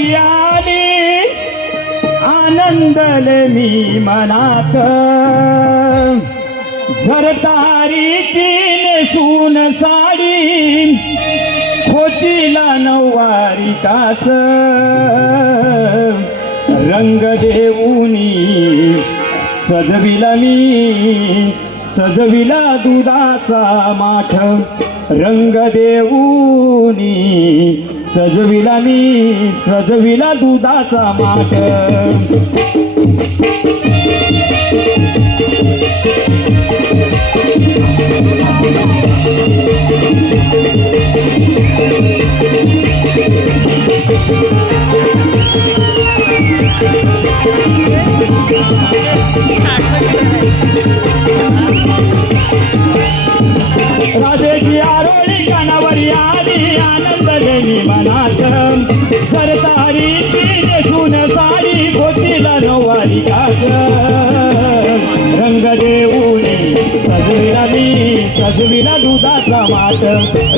कानावरी आली आनंदले मी मनात झरतारीची नेसून साडी खोचीला नऊवारी काच. रंग देऊनी सजविला मी सजविला दुधाचा माठ. रंग देऊनी सजविला मी सजविला दुधाचा माठ. आनंद देवी मनात. सरतारी नेसून साडी भोतीला नऊवारी काच रंग देऊनी सजविला मी सजविला दुधाचा मात.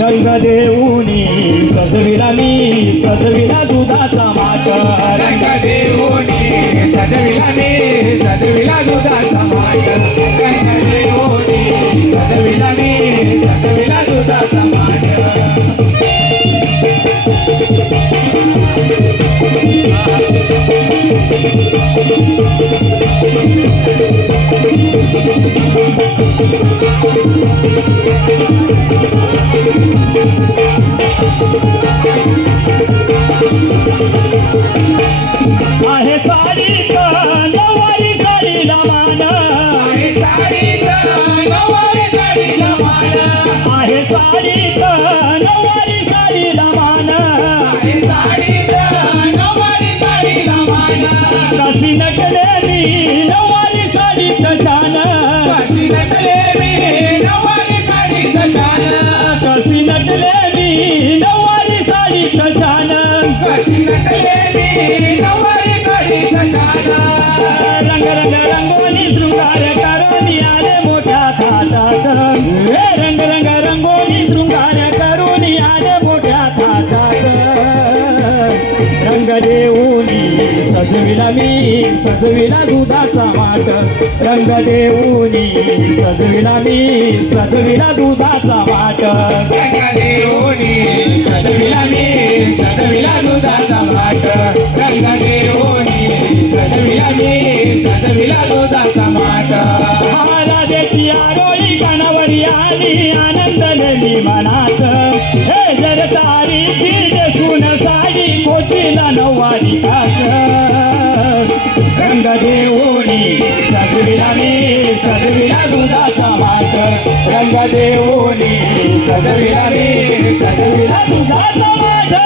रंग देऊनी सजविला मी सजविला दुधाचा मात. रंग देऊनी सजविला मी सजविला आहे साडी आहे साडी नऊवारी कशी नटले मी नऊवारी साडीचं छान कशी नटले मी कशी कशी नऊवारी साडीचं छान रंग रंग रंगोली शृंगार करून सजविला मी सजविला दुधाचा माठ रंग देऊनी सजविला मी सजविला दुधाचा माठ रंग देऊनी सजविला मी सजविला दुधाचा भाट रंग देऊनी सजविला मी सजविला दुधाचा माट महाराजाची आरोळी कानावरी आली आनंद नेली मनात हे जर तारी देखून साडी कोटीला नऊवारी का? देऊनी सजविला मी सजविला दुधाचा माठ रंग देऊनी सजविला मी सजविला दुधाचा माठ